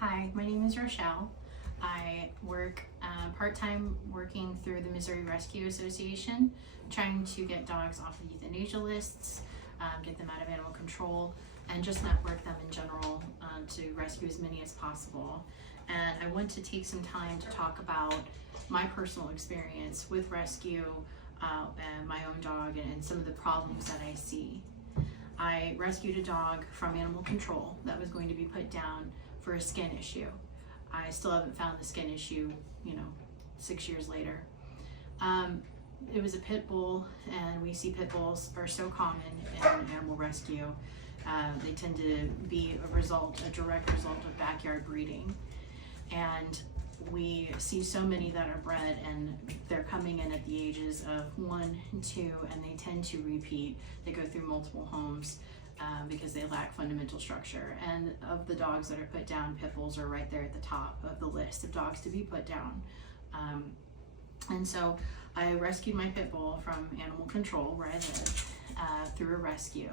Hi, my name is Rochelle. I work part-time working through the Missouri Rescue Association, trying to get dogs off of euthanasia lists, get them out of animal control, and just network them in general to rescue as many as possible. And I want to take some time to talk about my personal experience with rescue and my own dog and some of the problems that I see. I rescued a dog from animal control that was going to be put down for a skin issue. I still haven't found the skin issue, 6 years later. It was a pit bull, and we see pit bulls are so common in animal rescue. They tend to be a direct result of backyard breeding. And we see so many that are bred, and they're coming in at the ages of 1 and 2, and they tend to repeat. They go through multiple homes because they lack fundamental structure. And of the dogs that are put down, pit bulls are right there at the top of the list of dogs to be put down. And so I rescued my pit bull from animal control where I live through a rescue.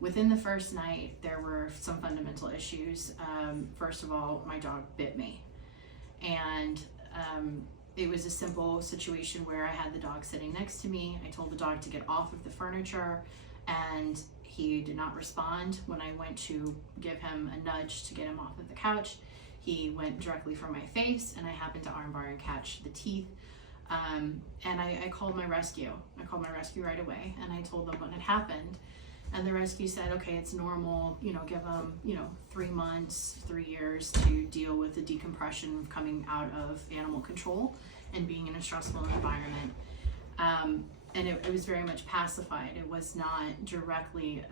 Within the first night, there were some fundamental issues. First of all, my dog bit me. And it was a simple situation where I had the dog sitting next to me. I told the dog to get off of the furniture, and he did not respond. When I went to give him a nudge to get him off of the couch, he went directly for my face, and I happened to armbar and catch the teeth. And I called my rescue. I called my rescue right away, and I told them what had happened. And the rescue said, okay, it's normal, give them, 3 months, 3 years to deal with the decompression of coming out of animal control and being in a stressful environment. And it was very much pacified. It was not directly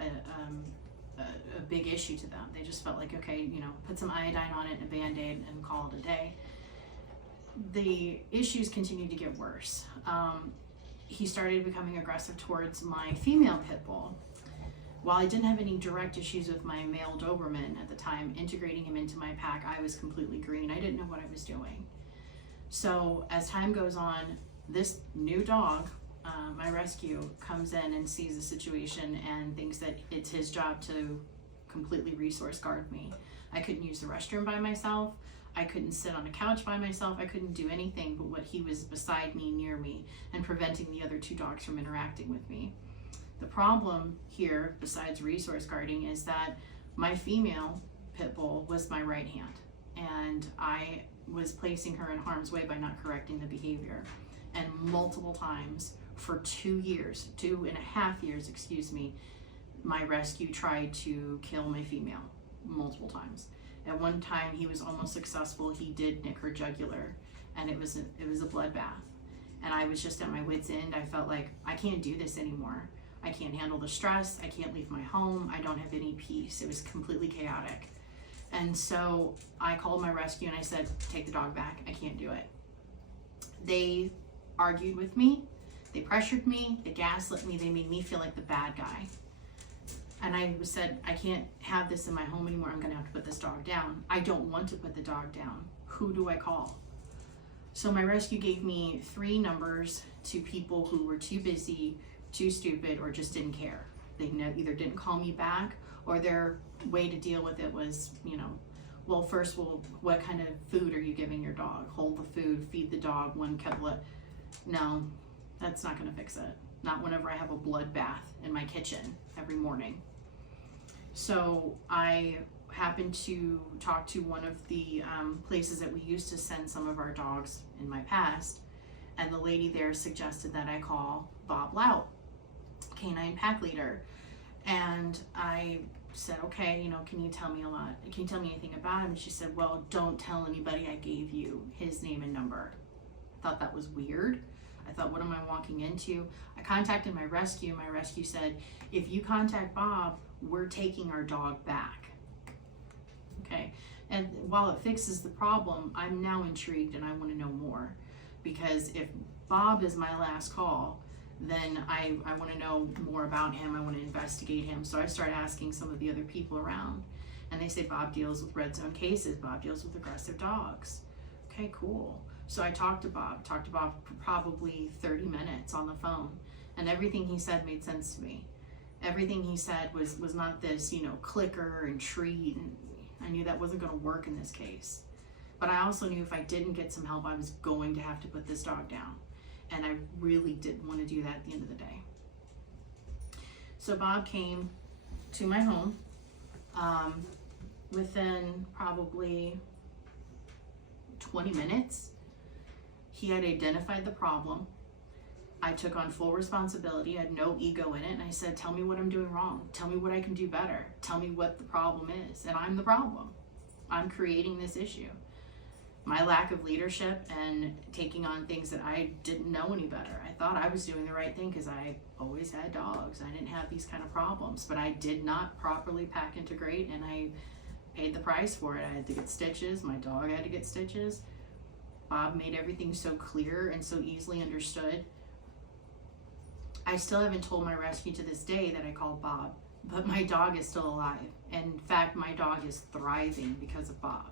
a big issue to them. They just felt like, okay, put some iodine on it and a Band-Aid and call it a day. The issues continued to get worse. He started becoming aggressive towards my female pit bull. While I didn't have any direct issues with my male Doberman at the time, integrating him into my pack, I was completely green. I didn't know what I was doing. So as time goes on, this new dog, my rescue, comes in and sees the situation and thinks that it's his job to completely resource guard me. I couldn't use the restroom by myself. I couldn't sit on a couch by myself. I couldn't do anything but what he was beside me, near me, and preventing the other 2 dogs from interacting with me. The problem here, besides resource guarding, is that my female pit bull was my right hand, and I was placing her in harm's way by not correcting the behavior. And multiple times for 2.5 years, my rescue tried to kill my female multiple times. At one time, he was almost successful. He did nick her jugular, and it was a bloodbath. And I was just at my wit's end. I felt like I can't do this anymore. I can't handle the stress. I can't leave my home. I don't have any peace. It was completely chaotic. And so I called my rescue and I said, take the dog back. I can't do it. They argued with me. They pressured me. They gaslit me. They made me feel like the bad guy. And I said, I can't have this in my home anymore. I'm going to have to put this dog down. I don't want to put the dog down. Who do I call? So my rescue gave me 3 numbers to people who were too busy, too stupid, or just didn't care. They either didn't call me back, or their way to deal with it was, what kind of food are you giving your dog? Hold the food, feed the dog, 1 kiblet. No, that's not going to fix it. Not whenever I have a bloodbath in my kitchen every morning. So I happened to talk to one of the places that we used to send some of our dogs in my past, and the lady there suggested that I call Bob Lout, canine pack leader. And I said, okay, can you tell me anything about him? And she said, well, don't tell anybody I gave you his name and number. I thought that was weird. I thought, what am I walking into? I contacted my rescue. My rescue said, if you contact Bob, we're taking our dog back. Okay. And while it fixes the problem, I'm now intrigued and I want to know more, because if Bob is my last call, then I want to know more about him. I want to investigate him. So I started asking some of the other people around, and they say Bob deals with red zone cases. Bob deals with aggressive dogs. Okay, cool. So I talked to Bob for probably 30 minutes on the phone, and everything he said made sense to me. Everything he said was not this, clicker and treat, and I knew knew that wasn't going to work in this case. But I also knew if I didn't get some help, I was going to have to put this dog down. And I really didn't want to do that at the end of the day. So Bob came to my home within probably 20 minutes. He had identified the problem. I took on full responsibility. I had no ego in it. And I said, tell me what I'm doing wrong. Tell me what I can do better. Tell me what the problem is. And I'm the problem. I'm creating this issue. My lack of leadership and taking on things that I didn't know any better. I thought I was doing the right thing because I always had dogs. I didn't have these kind of problems, but I did not properly pack integrate, and I paid the price for it. I had to get stitches. My dog had to get stitches. Bob made everything so clear and so easily understood. I still haven't told my rescue to this day that I called Bob, but my dog is still alive. In fact, my dog is thriving because of Bob.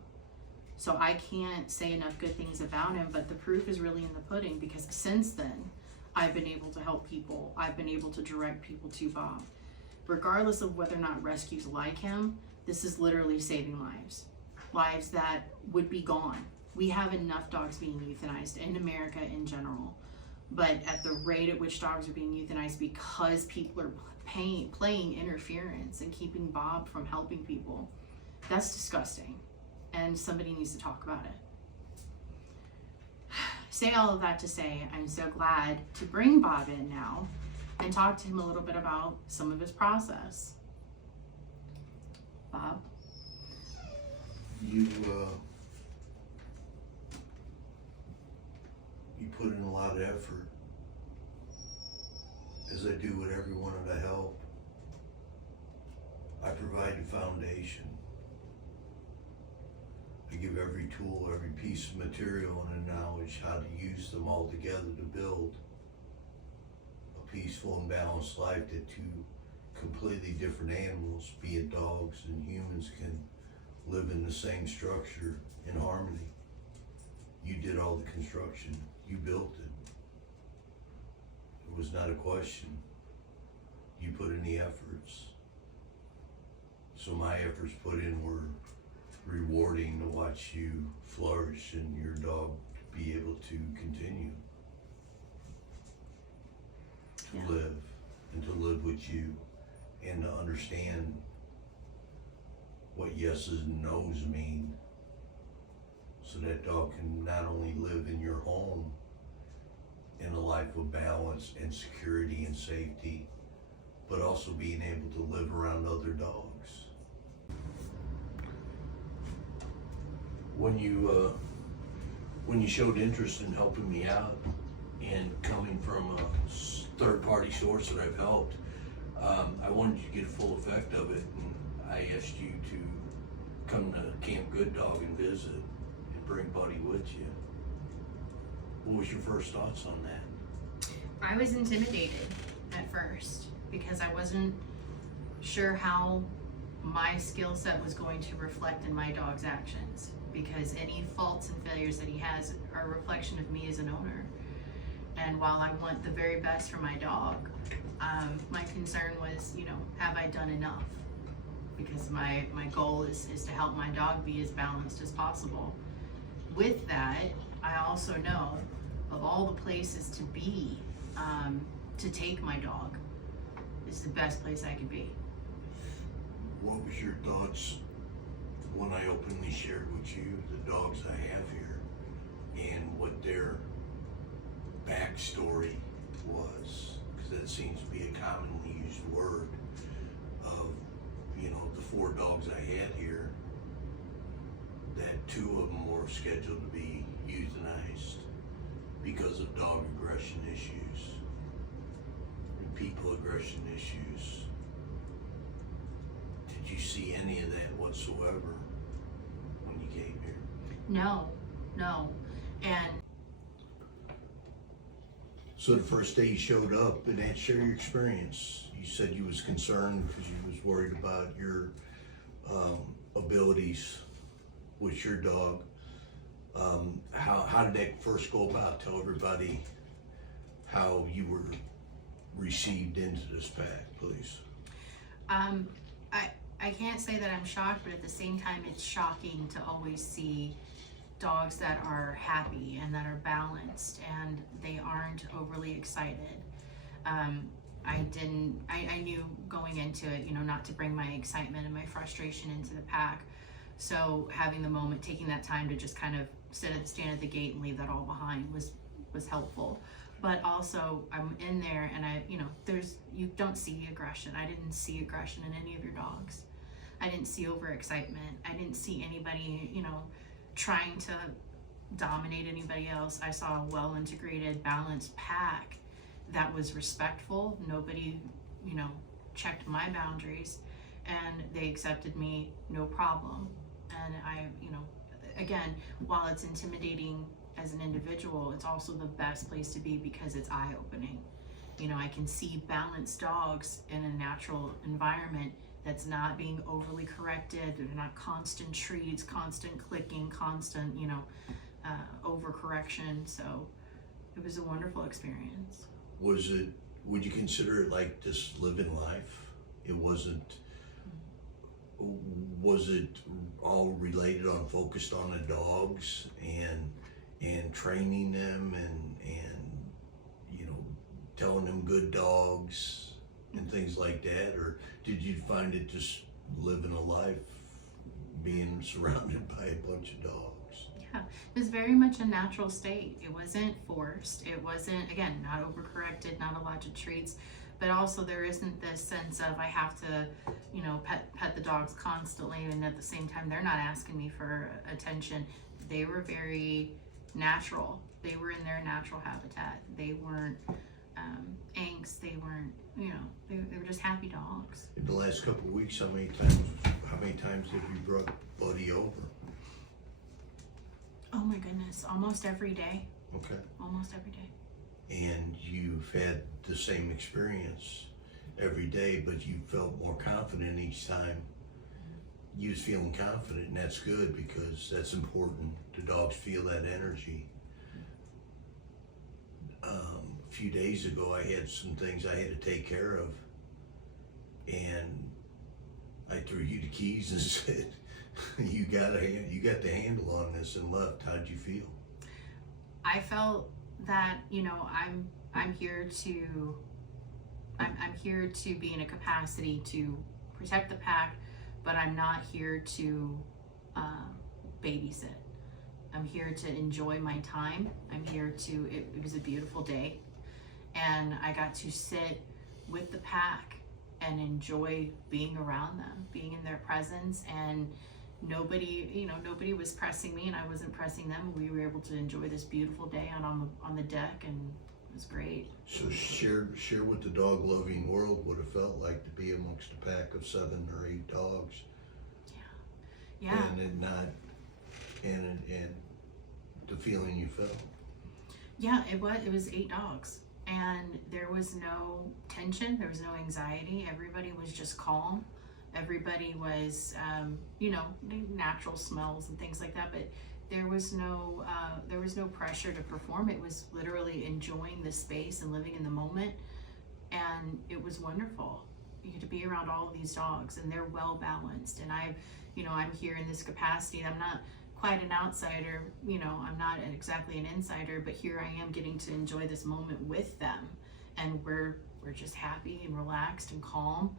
So I can't say enough good things about him, but the proof is really in the pudding, because since then, I've been able to help people. I've been able to direct people to Bob. Regardless of whether or not rescues like him, this is literally saving lives. Lives that would be gone. We have enough dogs being euthanized in America in general, but at the rate at which dogs are being euthanized because people are playing interference and keeping Bob from helping people, that's disgusting. And somebody needs to talk about it. Say all of that to say, I'm so glad to bring Bob in now and talk to him a little bit about some of his process. Bob? You put in a lot of effort, as I do with everyone that I help. I provide a foundation. I give every tool, every piece of material and a knowledge how to use them all together to build a peaceful and balanced life that two completely different animals, be it dogs and humans, can live in the same structure in harmony. You did all the construction. You built it. It was not a question. You put in the efforts. So my efforts put in were rewarding to watch you flourish and your dog be able to continue to live and to live with you and to understand what yeses and nos mean, so that dog can not only live in your home in a life of balance and security and safety, but also being able to live around other dogs. When you showed interest in helping me out and coming from a third-party source that I've helped, I wanted you to get a full effect of it, and I asked you to come to Camp Good Dog and visit and bring Buddy with you. What was your first thoughts on that? I was intimidated at first because I wasn't sure how my skill set was going to reflect in my dog's actions, because any faults and failures that he has are a reflection of me as an owner. And while I want the very best for my dog, my concern was, have I done enough? Because my goal is to help my dog be as balanced as possible. With that, I also know of all the places to be, to take my dog, is the best place I could be. What was your thoughts when I openly shared with you the dogs I have here and what their backstory was? Because that seems to be a commonly used word of, the 4 dogs I had here, that 2 of them were scheduled to be euthanized because of dog aggression issues and people aggression issues. Did you see any of that whatsoever when you came here? No. And so the first day you showed up and had share your experience, you said you was concerned because you was worried about your abilities with your dog. How did that first go about? Tell everybody how you were received into this pack, please. I can't say that I'm shocked, but at the same time, it's shocking to always see dogs that are happy and that are balanced and they aren't overly excited. I knew going into it, you know, not to bring my excitement and my frustration into the pack. So having the moment, taking that time to just kind of stand at the gate and leave that all behind was helpful. But also I'm in there and you don't see aggression. I didn't see aggression in any of your dogs. I didn't see overexcitement. I didn't see anybody, you know, trying to dominate anybody else. I saw a well-integrated, balanced pack that was respectful. Nobody, you know, checked my boundaries, and they accepted me no problem. And I, you know, again, while it's intimidating as an individual, it's also the best place to be because it's eye-opening. You know, I can see balanced dogs in a natural environment that's not being overly corrected. They're not constant treats, constant clicking, constant, you know, overcorrection. So it was a wonderful experience. Would you consider it like just living life? It wasn't, was it all related on, focused on the dogs and training them and, you know, telling them good dogs and things like that? Or did you find it just living a life, being surrounded by a bunch of dogs? Yeah, it was very much a natural state. It wasn't forced. It wasn't, again, not overcorrected, not a lot of treats, but also there isn't this sense of I have to, you know, pet the dogs constantly, and at the same time they're not asking me for attention. They were very natural. They were in their natural habitat. They weren't angst. They weren't, you know, they were just happy dogs. In the last couple of weeks, how many times have you brought Buddy over? Oh my goodness, almost every day. Okay. Almost every day. And you've had the same experience every day, but you felt more confident each time. You was feeling confident, and that's good because that's important. The dogs feel that energy. A few days ago, I had some things I had to take care of, and I threw you the keys and said, you got the handle on this, and left. How'd you feel? I felt that, you know, I'm here to be in a capacity to protect the pack, but I'm not here to babysit. I'm here to enjoy my time. I'm here to, it was a beautiful day, and I got to sit with the pack and enjoy being around them, being in their presence, and nobody was pressing me and I wasn't pressing them. We were able to enjoy this beautiful day on the deck, and it was great. So share with the dog loving world what it felt like to be amongst a pack of 7 or 8 dogs. Yeah. And the feeling you felt. Yeah, it was 8 dogs, and there was no tension, there was no anxiety. Everybody was just calm. Everybody was, you know, natural smells and things like that, but there was no pressure to perform. It was literally enjoying the space and living in the moment, and it was wonderful. You get to be around all of these dogs, and they're well balanced. And I'm here in this capacity. I'm not quite an outsider, you know, I'm not exactly an insider, but here I am getting to enjoy this moment with them, and we're just happy and relaxed and calm.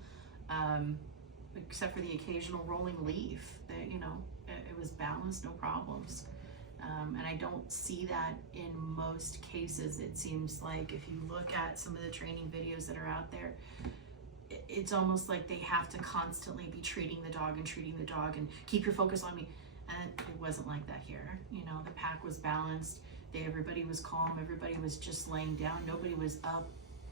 Except for the occasional rolling leaf, that, you know, it was balanced, no problems. And I don't see that in most cases. It seems like if you look at some of the training videos that are out there, it's almost like they have to constantly be treating the dog and keep your focus on me. And it wasn't like that here. You know, the pack was balanced. Everybody was calm. Everybody was just laying down. Nobody was up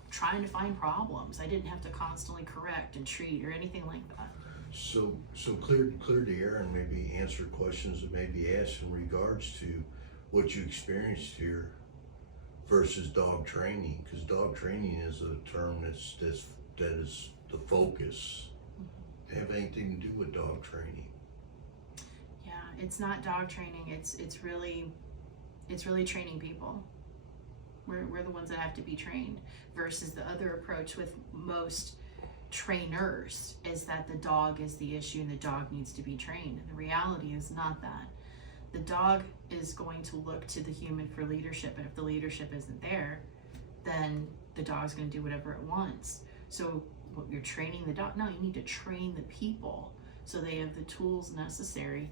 trying to find problems. I didn't have to constantly correct and treat or anything like that. So clear the air and maybe answer questions that may be asked in regards to what you experienced here versus dog training, because dog training is a term that is the focus. Mm-hmm. Have anything to do with dog training? Yeah, it's not dog training. It's really training people. We're the ones that have to be trained, versus the other approach with most trainers is that the dog is the issue and the dog needs to be trained. And the reality is not that. The dog is going to look to the human for leadership, and if the leadership isn't there, then the dog's going to do whatever it wants. So what you're training the dog, no, you need to train the people so they have the tools necessary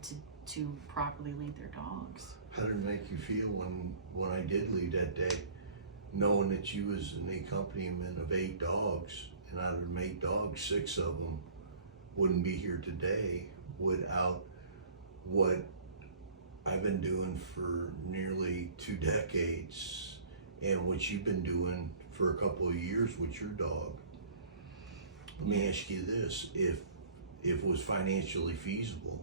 to properly lead their dogs. How did it make you feel when I did leave that day, knowing that you was an accompaniment of 8 dogs, and out of them 8 dogs, 6 of them wouldn't be here today without what I've been doing for nearly 2 decades and what you've been doing for a couple of years with your dog? Let me ask you this, if it was financially feasible.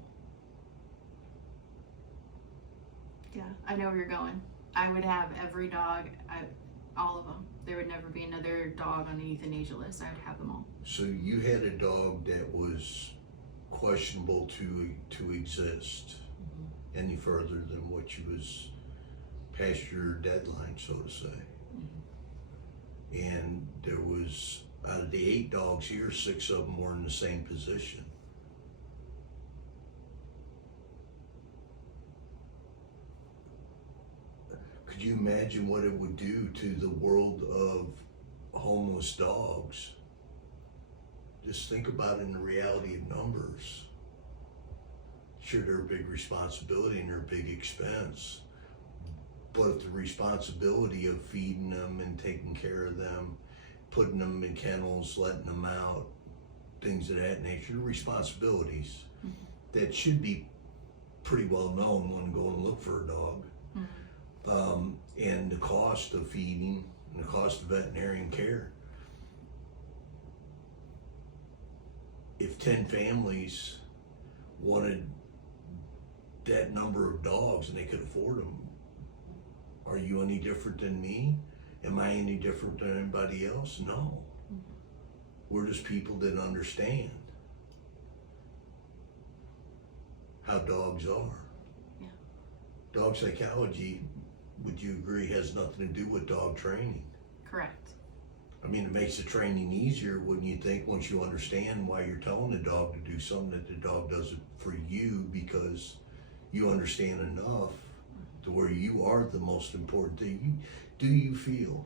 Yeah, I know where you're going. I would have every dog, all of them. There would never be another dog on the euthanasia list. I would have them all. So you had a dog that was questionable to exist any further than what you was past your deadline, so to say. And there was, out of the 8 dogs here, 6 of them were in the same position. Could you imagine what it would do to the world of homeless dogs? Just think about it in the reality of numbers. Sure, they're a big responsibility and they're a big expense, but the responsibility of feeding them and taking care of them, putting them in kennels, letting them out, things of that nature, responsibilities that should be pretty well known when going to look for a dog. And the cost of feeding and the cost of veterinarian care. If 10 families wanted that number of dogs and they could afford them, are you any different than me? Am I any different than anybody else? No. We're just people that understand how dogs are. Yeah. Dog psychology, would you agree, has nothing to do with dog training? Correct. I mean, it makes the training easier, wouldn't you think, once you understand why you're telling the dog to do something, that the dog does it for you because you understand enough to where you are the most important thing. Do you feel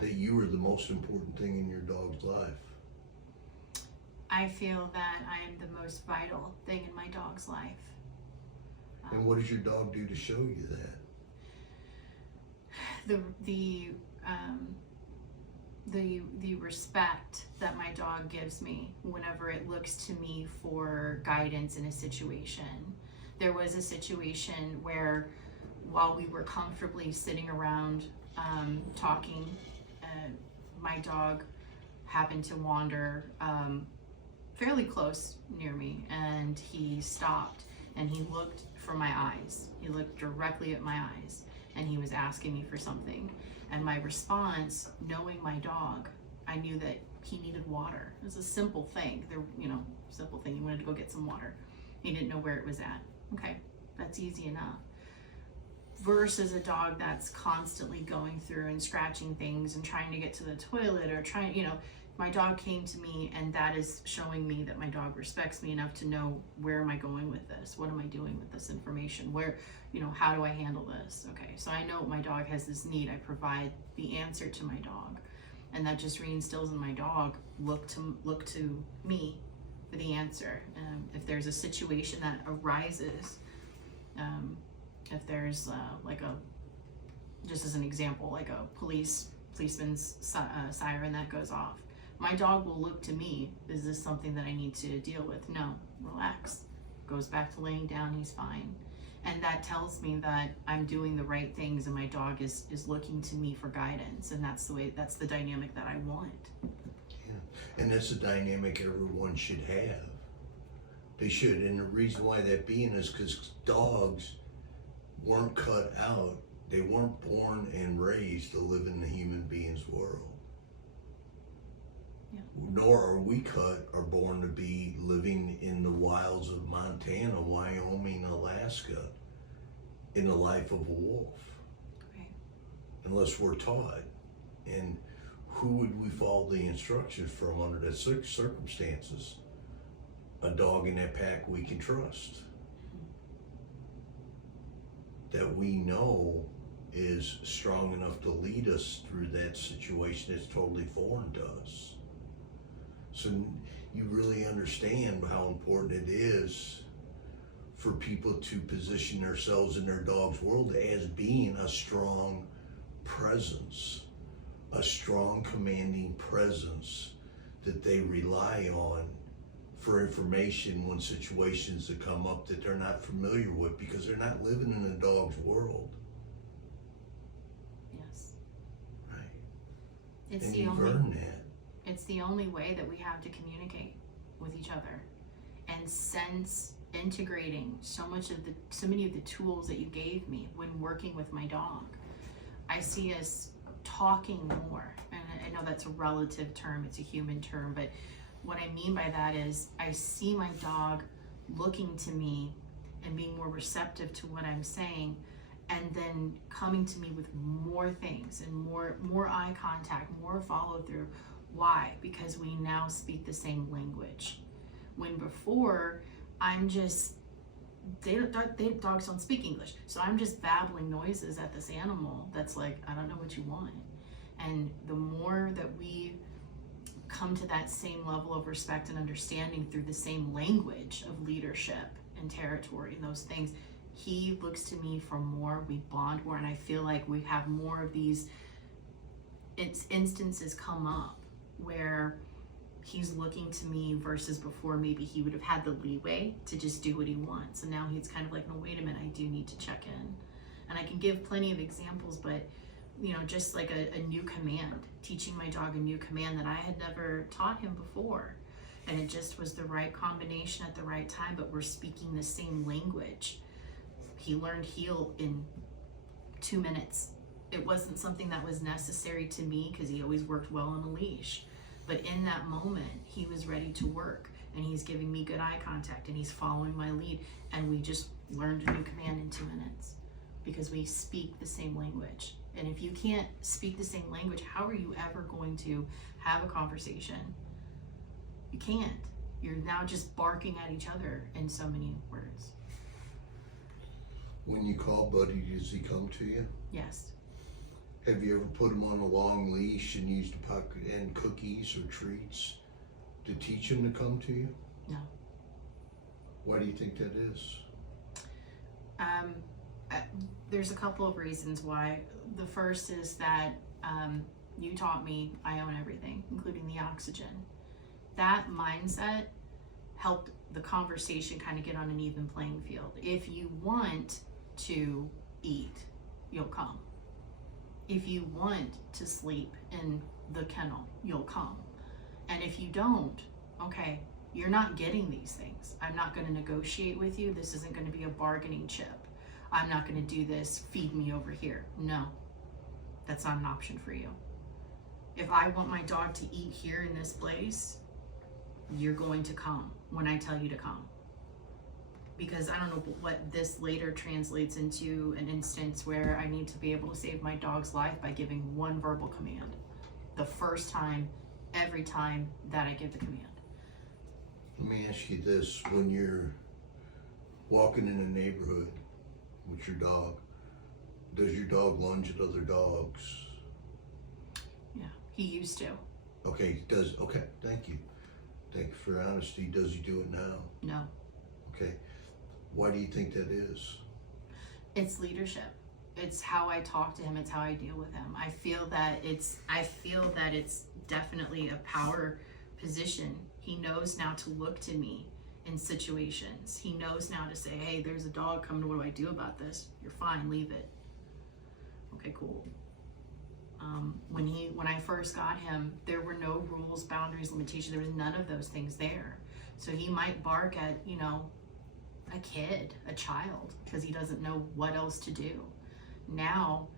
that you are the most important thing in your dog's life? I feel that I am the most vital thing in my dog's life. And what does your dog do to show you that? The respect that my dog gives me whenever it looks to me for guidance in a situation. There was a situation where, while we were comfortably sitting around talking, my dog happened to wander fairly close near me, and he stopped and he looked for my eyes. He looked directly at my eyes and he was asking me for something. And my response, knowing my dog, I knew that he needed water. It was a simple thing. Simple thing. He wanted to go get some water. He didn't know where it was at. Okay, that's easy enough. Versus a dog that's constantly going through and scratching things and trying to get to the toilet or trying, my dog came to me, and that is showing me that my dog respects me enough to know, where am I going with this? What am I doing with this information? Where, how do I handle this? Okay, so I know my dog has this need. I provide the answer to my dog, and that just reinstills in my dog, look to me for the answer. If there's a situation that arises, if there's just as an example, like a policeman's siren that goes off, my dog will look to me. Is this something that I need to deal with? No, relax. Goes back to laying down, he's fine. And that tells me that I'm doing the right things and my dog is looking to me for guidance. And that's the dynamic that I want. Yeah, and that's the dynamic everyone should have. They should, and the reason why that being is because dogs weren't cut out. They weren't born and raised to live in the human being's world. Yeah. Nor are we cut or born to be living in the wilds of Montana, Wyoming, Alaska, in the life of a wolf. Right. Unless we're taught. And who would we follow the instructions from under the circumstances? A dog in that pack we can trust, that we know is strong enough to lead us through that situation that's totally foreign to us. So you really understand how important it is for people to position themselves in their dog's world as being a strong presence, a strong commanding presence that they rely on for information when situations that come up that they're not familiar with, because they're not living in a dog's world. Yes. Right. It's And the you've only earned that. it's the only way that we have to communicate with each other and sense integrating so many of the tools that you gave me when working with my dog. I see us talking more, and I know that's a relative term, it's a human term, but what I mean by that is I see my dog looking to me and being more receptive to what I'm saying, and then coming to me with more things and more eye contact, more follow through. Why? Because we now speak the same language. When before, I'm just, dogs don't speak English, so I'm just babbling noises at this animal that's like, I don't know what you want. And the more that we come to that same level of respect and understanding through the same language of leadership and territory and those things, he looks to me for more, we bond more, and I feel like we have more of these instances come up where he's looking to me versus before maybe he would have had the leeway to just do what he wants, and now he's kind of like, no, wait a minute, I do need to check in. And I can give plenty of examples, but just like a new command, teaching my dog a new command that I had never taught him before, and it just was the right combination at the right time, but we're speaking the same language. He learned heel in 2 minutes. It wasn't something that was necessary to me because he always worked well on a leash. But in that moment, he was ready to work, and he's giving me good eye contact, and he's following my lead, and we just learned a new command in 2 minutes because we speak the same language. And if you can't speak the same language, how are you ever going to have a conversation? You can't. You're now just barking at each other in so many words. When you call Buddy, does he come to you? Yes. Have you ever put him on a long leash and used a pocket and cookies or treats to teach him to come to you? No. Why do you think that is? There's a couple of reasons why. The first is that you taught me I own everything, including the oxygen. That mindset helped the conversation kind of get on an even playing field. If you want to eat, you'll come. If you want to sleep in the kennel, you'll come. And if you don't, okay, you're not getting these things. I'm not going to negotiate with you. This isn't going to be a bargaining chip. I'm not going to do this, feed me over here. No, that's not an option for you. If I want my dog to eat here in this place, you're going to come when I tell you to come. Because I don't know what this later translates into an instance where I need to be able to save my dog's life by giving one verbal command. The first time, every time that I give the command. Let me ask you this. When you're walking in a neighborhood with your dog, does your dog lunge at other dogs? Yeah, he used to. Okay, he does. Okay, thank you. Thank you for your honesty. Does he do it now? No. Okay. Why do you think that is? It's leadership. It's how I talk to him. It's how I deal with him. I feel that it's definitely a power position. He knows now to look to me in situations. He knows now to say, hey, there's a dog coming. What do I do about this? You're fine. Leave it. Okay, cool. When I first got him, there were no rules, boundaries, limitations. There was none of those things there. So he might bark at, a kid, a child, because he doesn't know what else to do. Now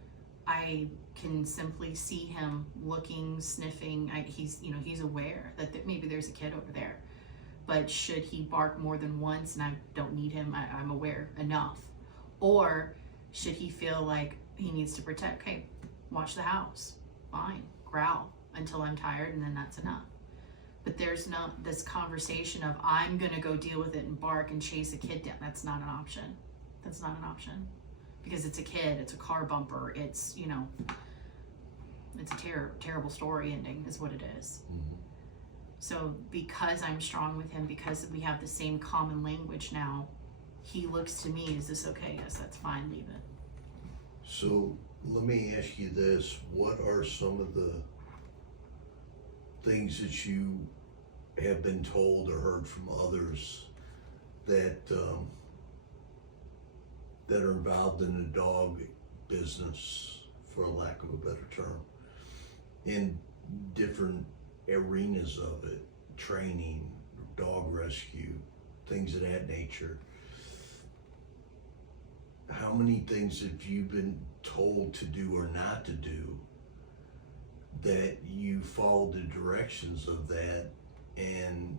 I can simply see him looking, sniffing. He's aware that maybe there's a kid over there. But should he bark more than once and I don't need him, I'm aware enough. Or should he feel like he needs to protect, okay, watch the house, fine, growl. until I'm tired, and then that's enough. But there's not this conversation of I'm gonna go deal with it and bark and chase a kid down. That's not an option. That's not an option. Because it's a kid, it's a car bumper, it's, you know, it's a terrible story ending is what it is. Mm-hmm. So because I'm strong with him, because we have the same common language now, he looks to me, is this okay? Yes, that's fine, leave it. So let me ask you this, what are some of the things that you have been told or heard from others that that are involved in the dog business, for a lack of a better term, in different arenas of it, training, dog rescue, things of that nature? How many things have you been told to do or not to do that you followed the directions of that and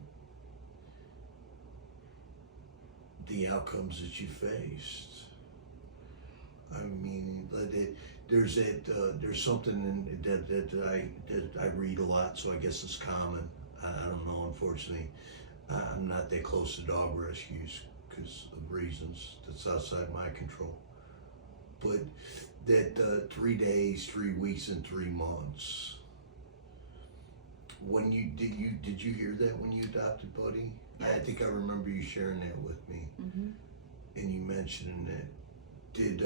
the outcomes that you faced? I mean, there's something that I read a lot, so I guess it's common. I don't know, unfortunately. I'm not that close to dog rescues because of reasons that's outside my control. But that 3 days, 3 weeks, and 3 months. When did you hear that when you adopted Buddy? Yes. I think I remember you sharing that with me, Mm-hmm. and you mentioning that. Did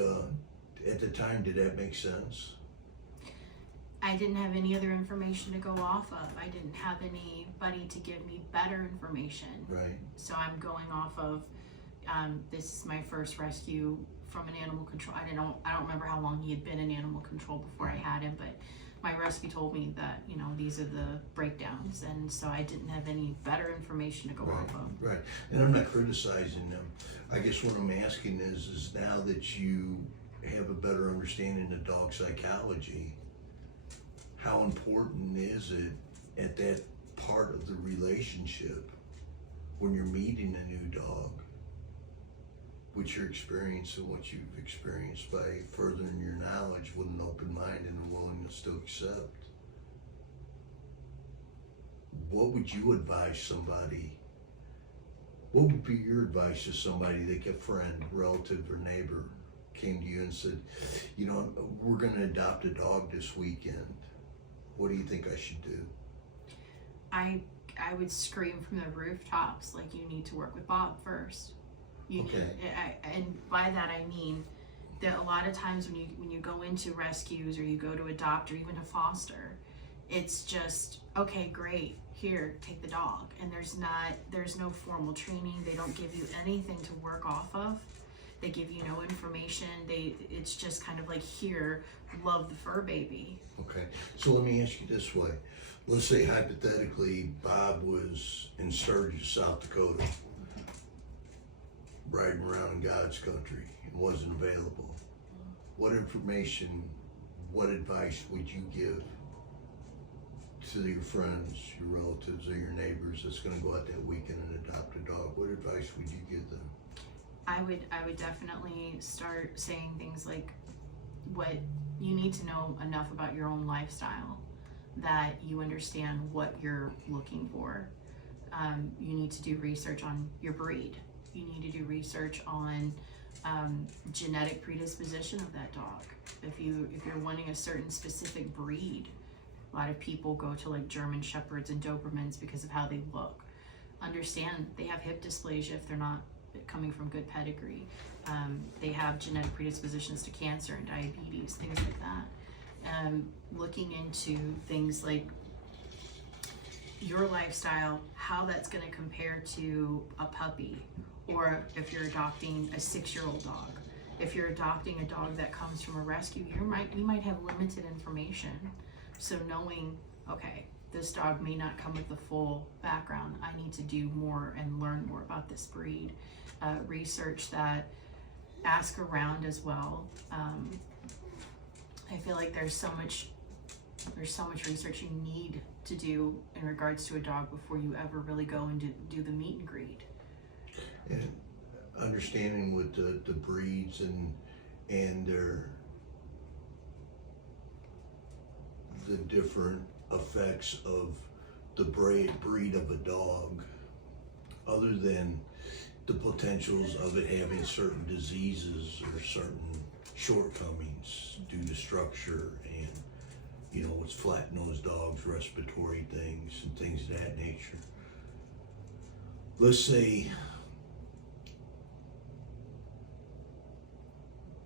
at the time, did that make sense? I didn't have any other information to go off of. I didn't have anybody to give me better information. Right. So I'm going off of, this is my first rescue from an animal control. I don't remember how long he had been in animal control before I had him, but my rescue told me that, you know, these are the breakdowns, and so I didn't have any better information to go Right, off of. right. And I'm not criticizing them. I guess what I'm asking is now that you have a better understanding of dog psychology, how important is it at that part of the relationship when you're meeting a new dog, with your experience and what you've experienced, by furthering your knowledge with an open mind and a willingness to accept? What would you advise somebody? What would be your advice to somebody, like a friend, relative, or neighbor, came to you and said, you know, we're going to adopt a dog this weekend. What do you think I should do? I would scream from the rooftops, like, you need to work with Bob first. And by that I mean that a lot of times when you go into rescues or you go to adopt or even to foster, it's just, okay, great, here, take the dog. And there's no formal training. They don't give you anything to work off of. They give you no information. It's just kind of like, here, love the fur baby. Okay, so let me ask you this way. Let's say hypothetically Bob was in Sturgis, South Dakota, riding around in God's country and wasn't available. What information, what advice would you give to your friends, your relatives, or your neighbors that's going to go out that weekend and adopt a dog? What advice would you give them? I would definitely start saying things like, what you need to know enough about your own lifestyle that you understand what you're looking for. You need to do research on your breed. You need to do research on genetic predisposition of that dog. If you're wanting a certain specific breed, a lot of people go to like German Shepherds and Dobermans because of how they look. Understand they have hip dysplasia if they're not coming from good pedigree. They have genetic predispositions to cancer and diabetes, things like that. Looking into things like your lifestyle, how that's going to compare to a puppy, or if you're adopting a 6-year-old dog. If you're adopting a dog that comes from a rescue, you might have limited information. So knowing, okay, this dog may not come with the full background. I need to do more and learn more about this breed. Research that, ask around as well. I feel like there's so much research you need to do in regards to a dog before you ever really go and do the meet and greet. And understanding with the breeds and the different effects of the breed of a dog, other than the potentials of it having certain diseases or certain shortcomings due to structure and, you know, what's flat-nosed dogs, respiratory things and things of that nature. Let's say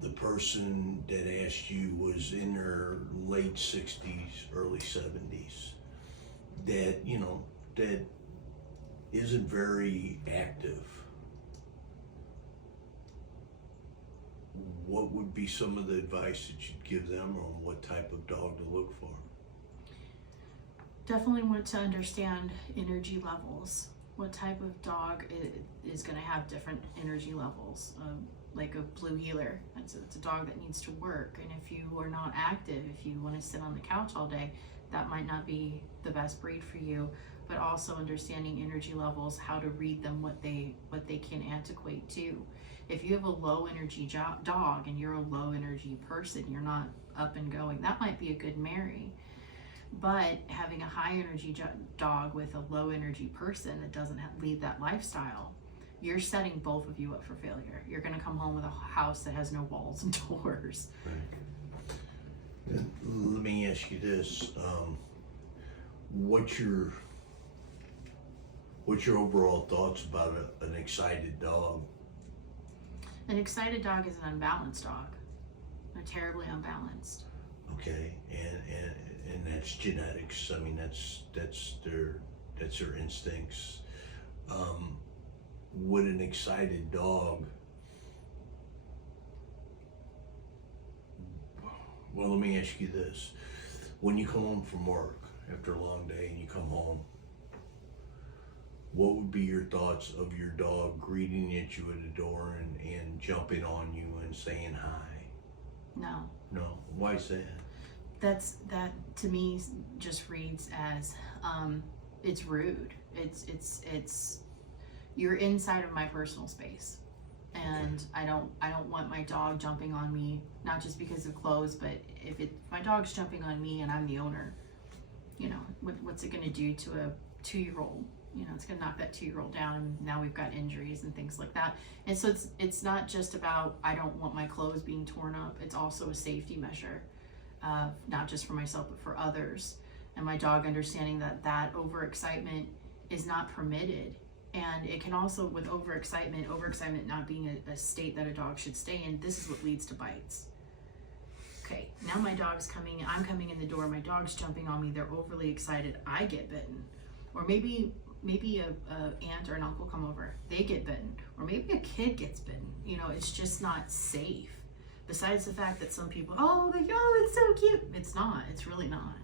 the person that asked you was in their late 60s, early 70s, that, you know, that isn't very active. What would be some of the advice that you'd give them on what type of dog to look for? Definitely want to understand energy levels. What type of dog is going to have different energy levels? Like a blue heeler, it's a dog that needs to work, and if you are not active, if you want to sit on the couch all day, that might not be the best breed for you. But also understanding energy levels, how to read them, what they can antiquate to. If you have a low energy dog and you're a low energy person, you're not up and going, that might be a good marry. But having a high energy dog with a low energy person that doesn't lead that lifestyle, you're setting both of you up for failure. You're going to come home with a house that has no walls and doors. Right. Let me ask you this: what's your overall thoughts about an excited dog? An excited dog is an unbalanced dog. They're terribly unbalanced. Okay, and that's genetics. I mean, that's their instincts. Would an excited dog? Well, let me ask you this: when you come home from work after a long day and you come home, what would be your thoughts of your dog greeting at you at the door and jumping on you and saying hi? No. No. Why is that? That to me just reads as it's rude. It's you're inside of my personal space, and I don't want my dog jumping on me, not just because of clothes, but if my dog's jumping on me and I'm the owner, you know, what's it going to do to a 2-year-old? You know, it's going to knock that 2-year-old down, and now we've got injuries and things like that. And so it's not just about I don't want my clothes being torn up. It's also a safety measure, not just for myself but for others. And my dog understanding that overexcitement is not permitted. And it can also, with overexcitement not being a state that a dog should stay in, this is what leads to bites. Okay, now my dog's coming, I'm coming in the door, my dog's jumping on me, they're overly excited, I get bitten. Or maybe a aunt or an uncle come over, they get bitten. Or maybe a kid gets bitten. You know, it's just not safe. Besides the fact that some people, oh, like, oh, it's so cute. It's not, it's really not.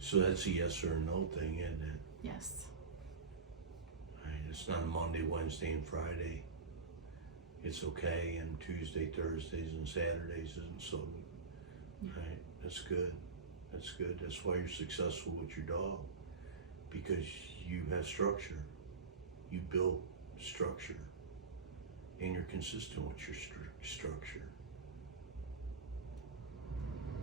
So that's a yes or a no thing, isn't it? Yes. Right. It's not a Monday, Wednesday, and Friday. It's okay, and Tuesday, Thursdays, and Saturdays isn't so good. Yeah. Right. That's good. That's good. That's why you're successful with your dog, because you have structure. You build structure, and you're consistent with your structure.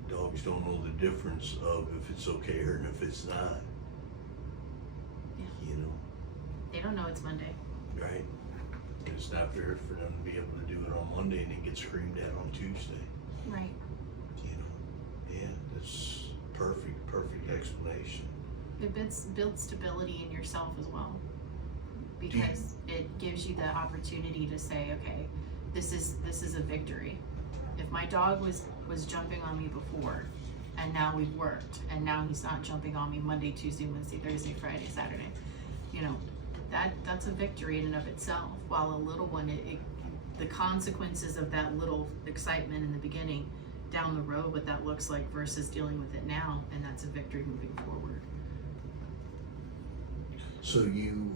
Dogs don't know the difference of if it's okay or if it's not. Yeah. You know. They don't know it's Monday. Right. And it's not fair for them to be able to do it on Monday and then get screamed at on Tuesday. Right. You know. Yeah, that's perfect explanation. It builds stability in yourself as well, because it gives you the opportunity to say, okay, this is a victory. If my dog was jumping on me before, and now we've worked, and now he's not jumping on me Monday, Tuesday, Wednesday, Thursday, Friday, Saturday, you know, that's a victory in and of itself. While a little one, the consequences of that little excitement in the beginning, down the road, what that looks like versus dealing with it now, and that's a victory moving forward. So you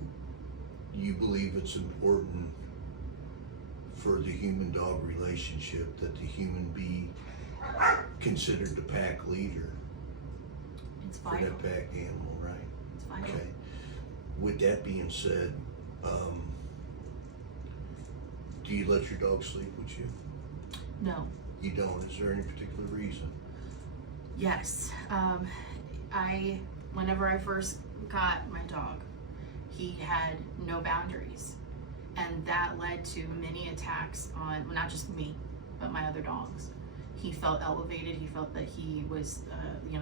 believe it's important for the human-dog relationship that the human be considered the pack leader? It's vital. For that pack animal, right? It's vital. Okay. With that being said, do you let your dog sleep with you? No. You don't? Is there any particular reason? Yes. whenever I first got my dog, he had no boundaries. And that led to many attacks on, well, not just me, but my other dogs. He felt elevated. He felt that he was,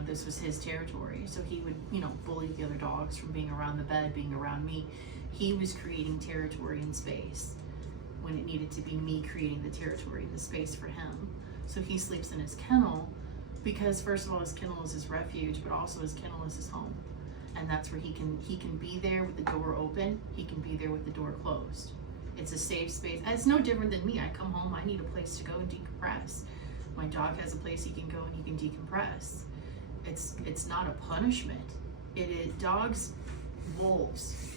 this was his territory. So he would, bully the other dogs from being around the bed, being around me. He was creating territory and space when it needed to be me creating the territory and the space for him. So he sleeps in his kennel because, first of all, his kennel is his refuge, but also his kennel is his home. And that's where he can be there with the door open. He can be there with the door closed. It's a safe space. It's no different than me. I come home, I need a place to go and decompress. My dog has a place he can go and he can decompress. It's not a punishment. Dogs, wolves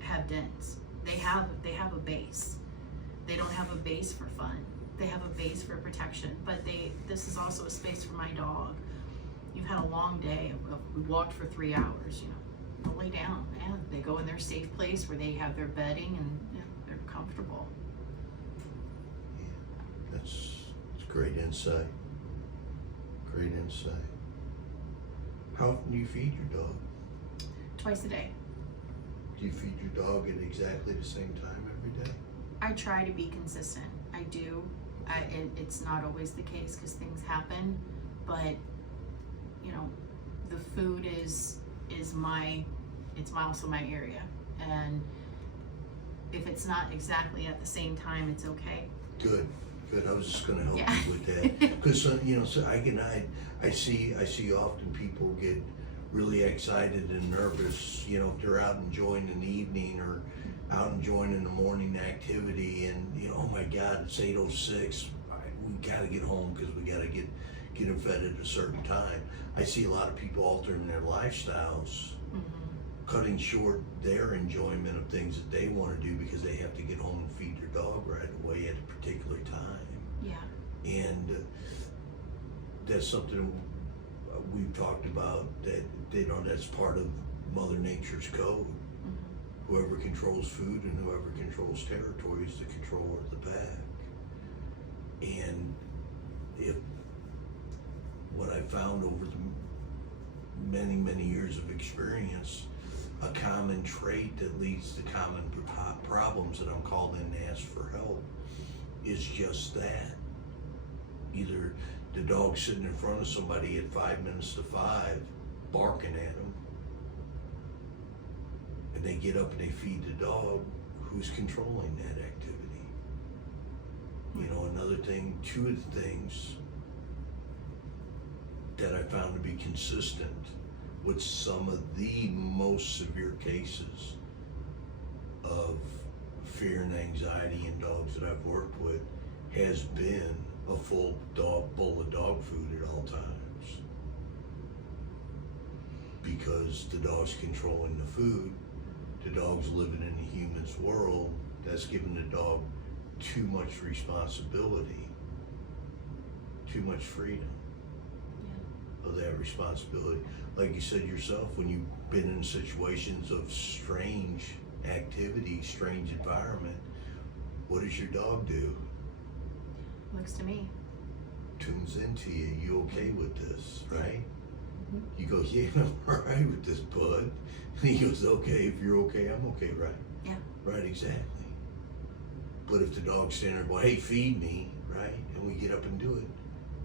have dens. They have a base. They don't have a base for fun. They have a base for protection. But this is also a space for my dog. You've had a long day. We walked for 3 hours. They'll lay down. Yeah, they go in their safe place where they have their bedding and they're comfortable. Yeah, that's great insight. Great insight. How often do you feed your dog? Twice a day. Do you feed your dog at exactly the same time every day? I try to be consistent. I do. It's not always the case because things happen, but the food is also my area, and if it's not exactly at the same time, it's okay. Good. I was just going to help Yeah. you with that because so I see often people get really excited and nervous. If they're out enjoying an evening or out enjoying in the morning activity, and oh my God, it's 8:06. We got to get home because we got to get them fed at a certain time. I see a lot of people altering their lifestyles, cutting short their enjoyment of things that they want to do because they have to get home and feed their dog right away at a particular time. Yeah. And that's something we've talked about, that that's part of Mother Nature's code. Whoever controls food and whoever controls territory is the controller of the pack. And what I found over the many years of experience, a common trait that leads to common problems that I'm called in to ask for help is just that. Either the dog sitting in front of somebody at 5 minutes to 5 barking at them, and they get up and they feed the dog. Who's controlling that activity? Another thing, two of the things that I found to be consistent with some of the most severe cases of fear and anxiety in dogs that I've worked with has been a full bowl of dog food at all times. Because the dog's controlling the food, the dog's living in the human's world, that's giving the dog too much responsibility, too much freedom of that responsibility. Like you said yourself, when you've been in situations of strange activity, strange environment, what does your dog do? Looks to me. Tunes into you. You okay with this, right? You go, yeah, I'm all right with this, bud. And he goes, okay, if you're okay, I'm okay, right? Yeah. Right, exactly. But if the dog's standing there, well, hey, feed me, right? And we get up and do it,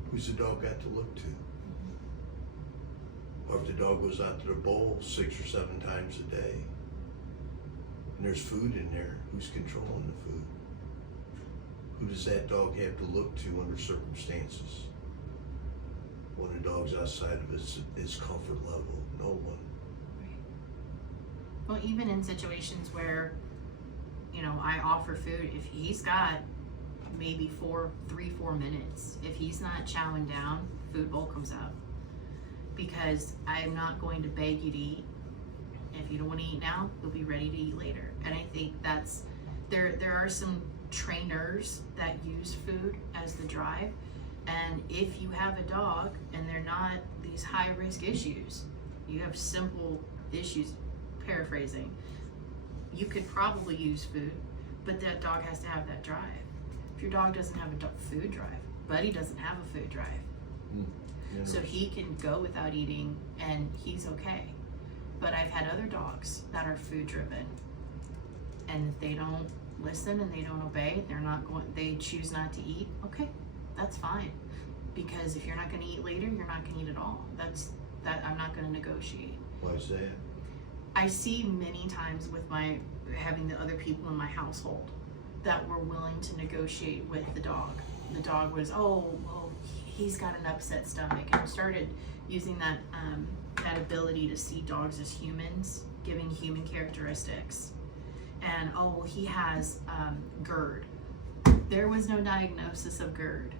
who's the dog got to look to? Or if the dog goes out to the bowl 6 or 7 times a day, and there's food in there, who's controlling the food? Who does that dog have to look to under circumstances? When a dog's outside of its comfort level, no one. Well, even in situations where, I offer food, if he's got maybe 4 minutes, if he's not chowing down, food bowl comes out. Because I'm not going to beg you to eat. If you don't want to eat now, you'll be ready to eat later. And I think there are some trainers that use food as the drive. And if you have a dog and they're not these high risk issues, you have simple issues, paraphrasing, you could probably use food, but that dog has to have that drive. If your dog doesn't have a food drive, Buddy doesn't have a food drive. Yeah. So he can go without eating and he's okay. But I've had other dogs that are food driven, and if they don't listen and they don't obey, they choose not to eat, okay, that's fine. Because if you're not gonna eat later, you're not gonna eat at all. I'm not gonna negotiate. Why is that? I see many times with having the other people in my household that were willing to negotiate with the dog. The dog was, oh, well, he's got an upset stomach, and started using that ability to see dogs as humans, giving human characteristics. And oh, he has GERD. There was no diagnosis of GERD.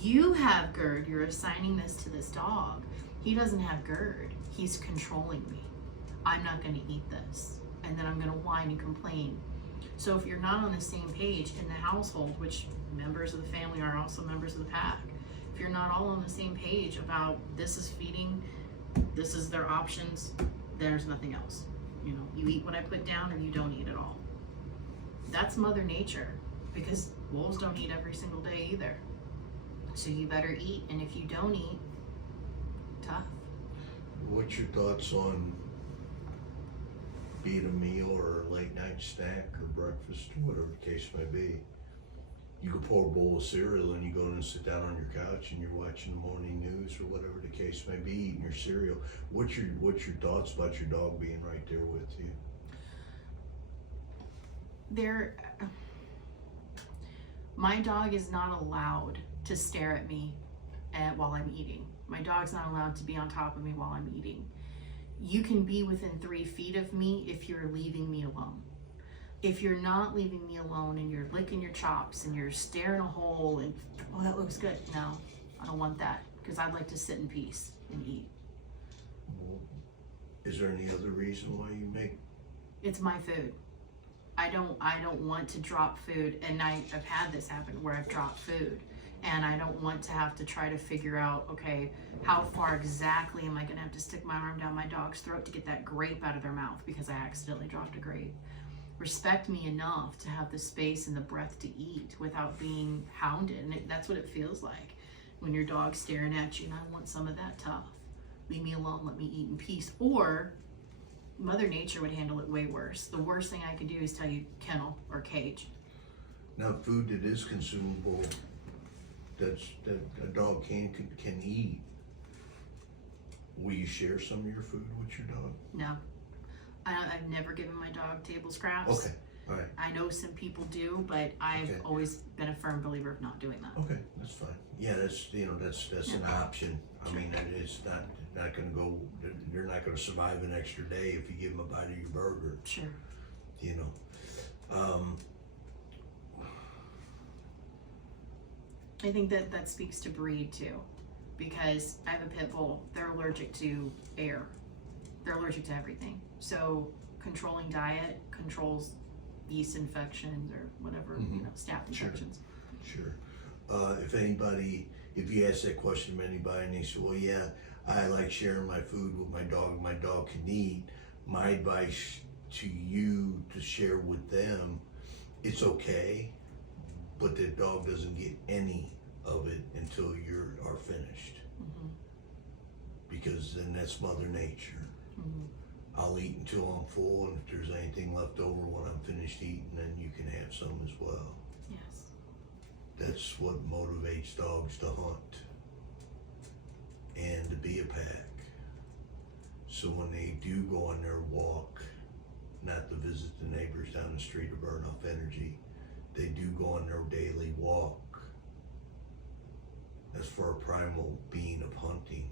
You have GERD. You're assigning this to this dog. He doesn't have GERD. He's controlling me. I'm not going to eat this. And then I'm going to whine and complain. So if you're not on the same page in the household, which members of the family are also members of the pack, if you're not all on the same page about this is feeding, this is their options, there's nothing else. You know, you eat what I put down or you don't eat at all. That's Mother Nature, because wolves don't eat every single day either. So you better eat, and if you don't eat, tough. What's your thoughts on be it a meal or a late night snack or breakfast or whatever the case may be? You can pour a bowl of cereal and you go in and sit down on your couch and you're watching the morning news or whatever the case may be, eating your cereal. What's your thoughts about your dog being right there with you? My dog is not allowed to stare at me while I'm eating. My dog's not allowed to be on top of me while I'm eating. You can be within 3 feet of me if you're leaving me alone. If you're not leaving me alone and you're licking your chops and you're staring a hole and, oh, that looks good. No, I don't want that, because I'd like to sit in peace and eat. Well, is there any other reason why you make? It's my food. I don't want to drop food, and I've had this happen where I've dropped food, and I don't want to have to try to figure out, okay, how far exactly am I gonna have to stick my arm down my dog's throat to get that grape out of their mouth because I accidentally dropped a grape. Respect me enough to have the space and the breath to eat without being hounded, and that's what it feels like when your dog's staring at you, and I want some of that tough. Leave me alone, let me eat in peace. Or Mother Nature would handle it way worse. The worst thing I could do is tell you kennel or cage. Now, food that is consumable, that a dog can eat, will you share some of your food with your dog? No. I've never given my dog table scraps. Okay, all right. I know some people do, but I've always been a firm believer of not doing that. Okay, that's fine. Yeah, that's an option. I mean, that is not gonna go. They're not gonna survive an extra day if you give them a bite of your burger. Sure. You know. I think that speaks to breed too, because I have a pit bull. They're allergic to air. They're allergic to everything. So controlling diet controls yeast infections or whatever, staph infections. Sure. If you ask that question to anybody and they say, well, yeah, I like sharing my food with my dog can eat, my advice to you to share with them, it's okay, but the dog doesn't get any of it until you are finished. Mm-hmm. Because then that's Mother Nature. Mm-hmm. I'll eat until I'm full, and if there's anything left over when I'm finished eating, then you can have some as well. Yes. That's what motivates dogs to hunt and to be a pack. So when they do go on their walk, not to visit the neighbors down the street or burn off energy, they do go on their daily walk. That's for a primal being of hunting,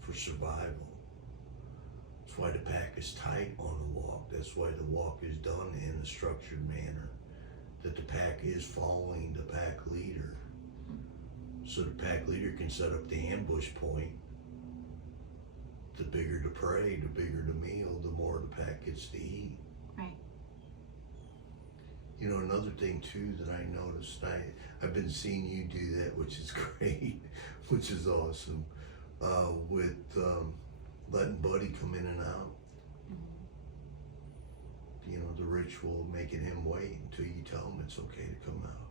for survival. That's why the pack is tight on the walk. That's why the walk is done in a structured manner. That the pack is following the pack leader. So the pack leader can set up the ambush point. The bigger the prey, the bigger the meal, the more the pack gets to eat. Right. You know, another thing too that I noticed, I've been seeing you do that, which is great, which is awesome, with letting Buddy come in and out. Mm-hmm. You know, the ritual of making him wait until you tell him it's okay to come out.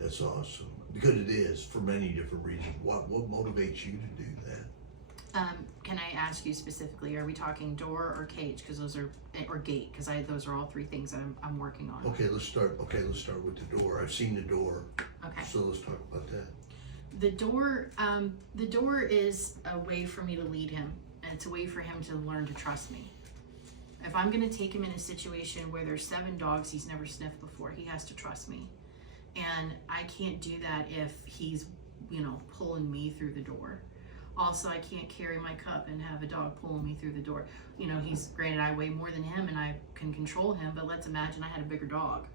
That's awesome, because it is for many different reasons. What motivates you to do that? Can I ask you specifically, are we talking door or cage? Because those are, or gate, because those are all three things that I'm working on. Okay, let's start with the door. I've seen the door. Okay. So let's talk about that. The door is a way for me to lead him, and it's a way for him to learn to trust me. If I'm gonna take him in a situation where there's 7 dogs he's never sniffed before, he has to trust me. And I can't do that if he's, pulling me through the door. Also, I can't carry my cup and have a dog pulling me through the door. He's, granted, I weigh more than him and I can control him, but let's imagine I had a bigger dog.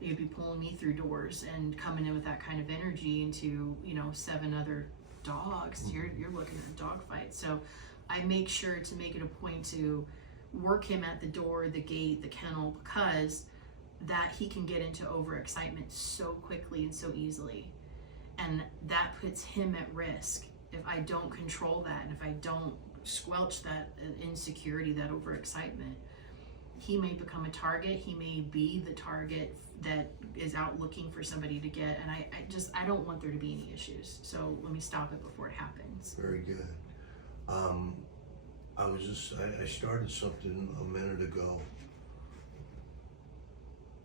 He'd be pulling me through doors and coming in with that kind of energy into, 7 other dogs. You're looking at a dog fight. So I make sure to make it a point to work him at the door, the gate, the kennel, because that he can get into overexcitement so quickly and so easily. And that puts him at risk if I don't control that, and if I don't squelch that insecurity, that overexcitement. He may become a target. He may be the target that is out looking for somebody to get, and I don't want there to be any issues. So let me stop it before it happens. Very good. I started something a minute ago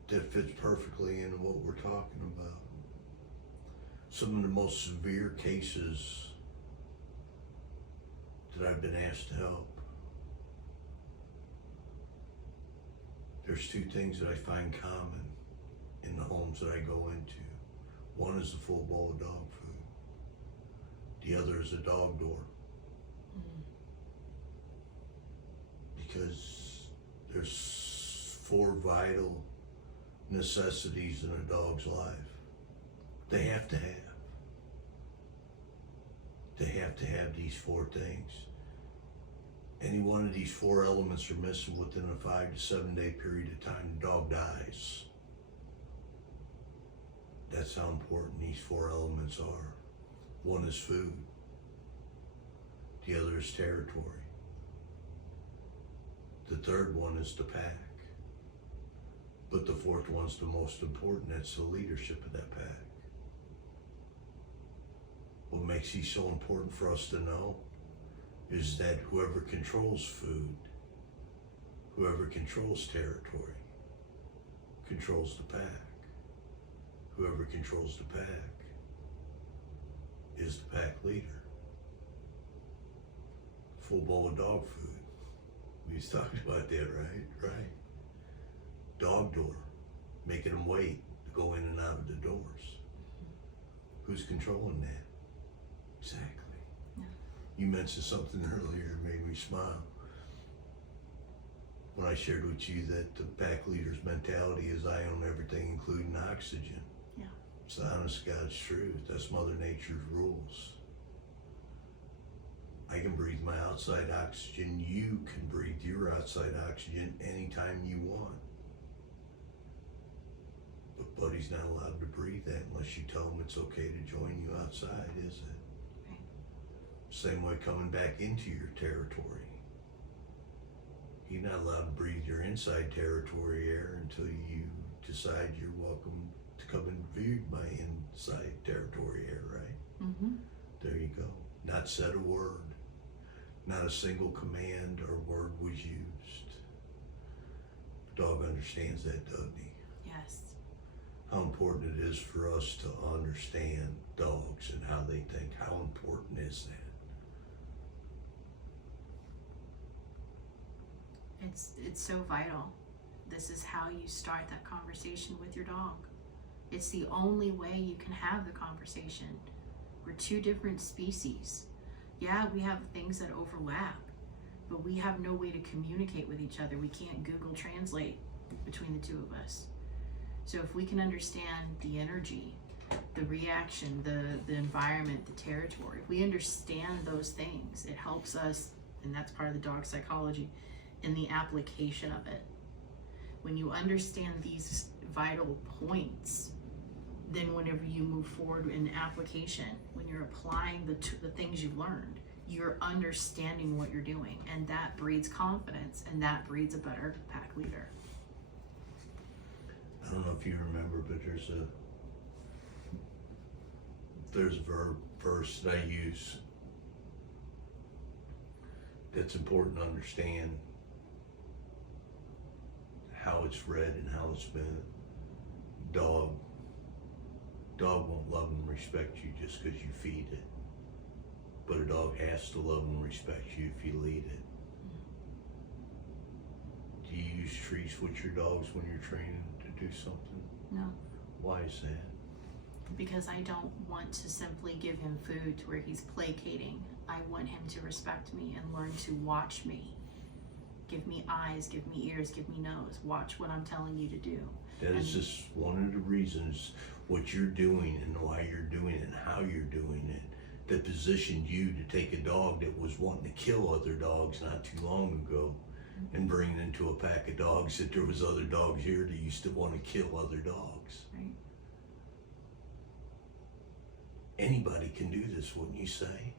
that fits perfectly into what we're talking about. Some of the most severe cases that I've been asked to help. There's 2 things that I find common in the homes that I go into. One is a full bowl of dog food. The other is a dog door. Because there's 4 vital necessities in a dog's life. They have to have these 4 things. Any one of these 4 elements are missing within a 5 to 7 day period of time, the dog dies. That's how important these 4 elements are. One is food. The other is territory. The third one is the pack. But the 4th one's the most important. That's the leadership of that pack. What makes these so important for us to know is that whoever controls food, whoever controls territory, controls the pack. Whoever controls the pack is the pack leader. Full bowl of dog food. We was talking about that, right? Dog door, making them wait to go in and out of the doors. Who's controlling that? Exactly. Yeah. You mentioned something earlier that made me smile. When I shared with you that the pack leader's mentality is I own everything, including oxygen. Yeah. It's the honest God's truth. That's Mother Nature's rules. I can breathe my outside oxygen. You can breathe your outside oxygen anytime you want. But Buddy's not allowed to breathe that unless you tell him it's okay to join you outside, is it? Right. Same way coming back into your territory. You're not allowed to breathe your inside territory air until you decide you're welcome to come and breathe my inside territory air, right? Mm-hmm. There you go. Not said a word. Not a single command or word was used. The dog understands that, doesn't he? Yes. How important it is for us to understand dogs and how they think. How important is that? It's so vital. This is how you start that conversation with your dog. It's the only way you can have the conversation. We're 2 different species. Yeah, we have things that overlap, but we have no way to communicate with each other. We can't Google Translate between the 2 of us. So if we can understand the energy, the reaction, the environment, the territory, if we understand those things, it helps us, and that's part of the dog psychology, in the application of it. When you understand these vital points, then whenever you move forward in application, when you're applying the things you've learned, you're understanding what you're doing, and that breeds confidence, and that breeds a better pack leader. I don't know if you remember, but there's a verse that I use that's important to understand how it's read and how it's been. Dog won't love and respect you just because you feed it. But a dog has to love and respect you if you lead it. Do you use treats with your dogs when you're training to do something? No. Why is that? Because I don't want to simply give him food to where he's placating. I want him to respect me and learn to watch me. Give me eyes, give me ears, give me nose. Watch what I'm telling you to do. That is just one of the reasons what you're doing and why you're doing it and how you're doing it that positioned you to take a dog that was wanting to kill other dogs not too long ago and bring it into a pack of dogs that there was other dogs here that used to want to kill other dogs. Right. Anybody can do this, wouldn't you say?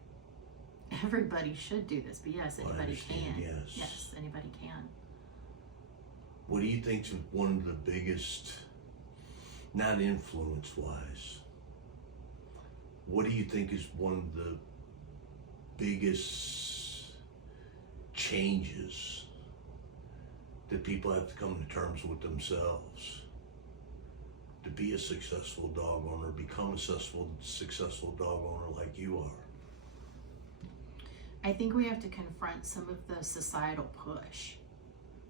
Everybody should do this, but yes, Well, I anybody understand, can. yes. Yes, anybody can. What do you think's one of the biggest, not influence-wise, what do you think is one of the biggest changes that people have to come to terms with themselves to be a successful dog owner, become a successful dog owner like you are? I think we have to confront some of the societal push.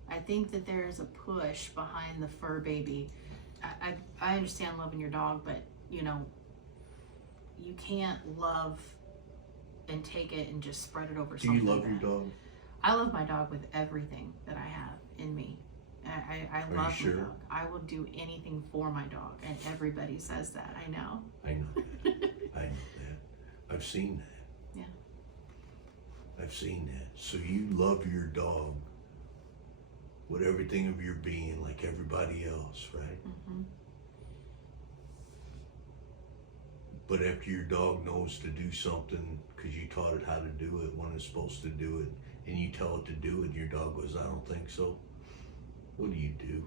I think that there's a push behind the fur baby. I understand loving your dog, but you know, you can't love and take it and just spread it over Do something. you love bad. your dog? I love my dog with everything that I have in me. I you love sure? my dog. I will do anything for my dog, and everybody says that. I know. I know that. I know that. I've seen that. Yeah. I've seen that. So you love your dog with everything of your being like everybody else, right? Mm-hmm. But after your dog knows to do something because you taught it how to do it when it's supposed to do it, and you tell it to do it, your dog goes, I don't think so. What do you do?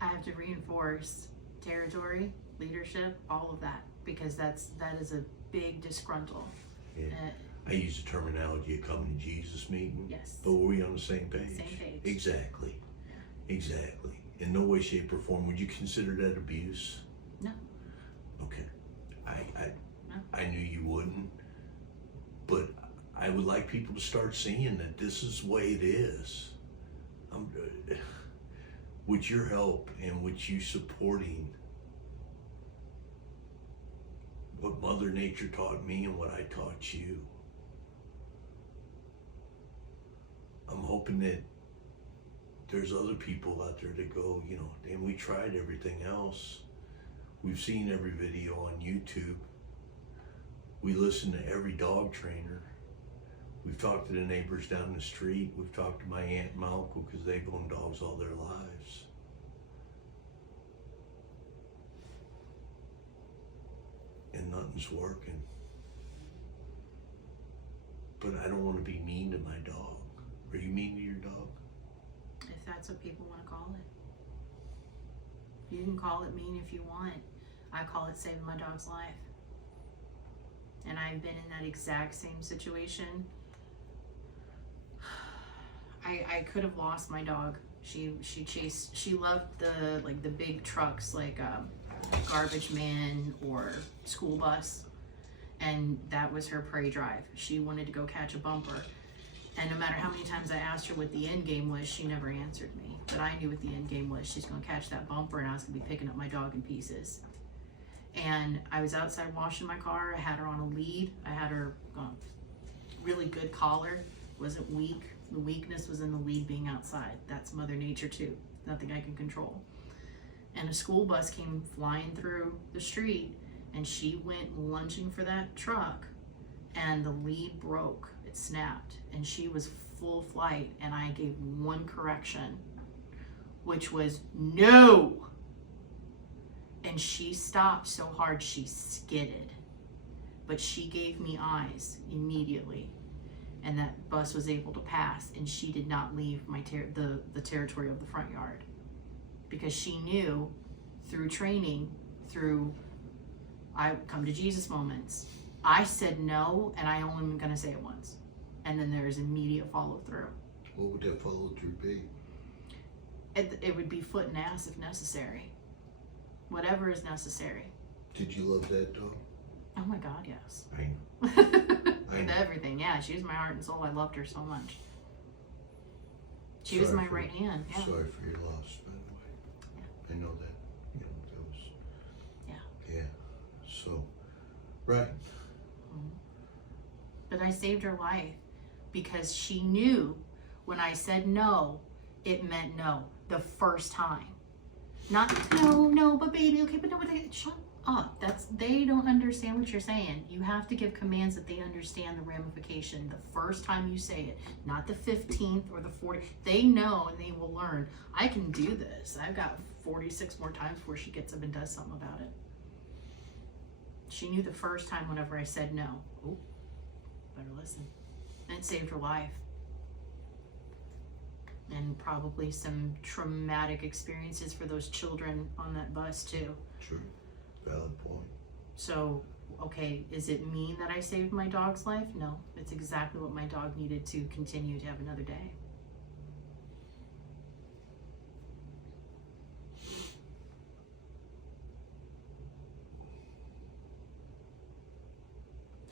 I have to reinforce territory, leadership, all of that, because that is a big disgruntle. Yeah. I use the terminology of coming to Jesus meeting. Yes. But were we on the same page? Same page. Exactly. Yeah. Exactly. In no way, shape, or form would you consider that abuse? No. Okay. No. I knew you wouldn't, but I would like people to start seeing that this is the way it is. With your help and with you supporting what Mother Nature taught me and what I taught you, I'm hoping that there's other people out there that go, you know, and we tried everything else. We've seen every video on YouTube. We listen to every dog trainer. We've talked to the neighbors down the street. We've talked to my aunt and my uncle because they've owned dogs all their lives. And nothing's working. But I don't want to be mean to my dog. Are you mean to your dog? If that's what people want to call it. You can call it mean if you want. I call it saving my dog's life. And I've been in that exact same situation. I could have lost my dog. She loved the big trucks like garbage man or school bus, and that was her prey drive. She wanted to go catch a bumper, and no matter how many times I asked her what the end game was, she never answered me. But I knew what the end game was. She's gonna catch that bumper, and I was gonna be picking up my dog in pieces. And I was outside washing my car. I had her on a lead. I had her really good collar. Wasn't weak. The weakness was in the lead being outside. That's Mother Nature too. Nothing I can control. And a school bus came flying through the street, and she went lunging for that truck, and the lead broke. It snapped, and she was full flight, and I gave one correction, which was no. And she stopped so hard she skidded, but she gave me eyes immediately, and that bus was able to pass, and she did not leave the territory of the front yard, because she knew through training, through I come to Jesus moments, I said no, and I only am going to say it once, and then there's immediate follow through. What would that follow through be? It would be foot and ass if necessary. Whatever is necessary. Did you love that dog? Oh my God, yes. I With everything, yeah. She was my heart and soul. I loved her so much. She was my right hand. Yeah. Sorry for your loss, by the way. Yeah. I know that. You know, that was. Yeah. Yeah. So, right. But I saved her life because she knew when I said no, it meant no the first time. Not no, but baby, okay, but no, but shut up. They don't understand what you're saying. You have to give commands that they understand the ramification the first time you say it, not the 15th or the 40th. They know and they will learn. I can do this. I've got 46 more times before she gets up and does something about it. She knew the first time whenever I said no. Oh, better listen. And it saved her life. And probably some traumatic experiences for those children on that bus too. True. Valid point. So, okay, is it mean that I saved my dog's life? No, it's exactly what my dog needed to continue to have another day.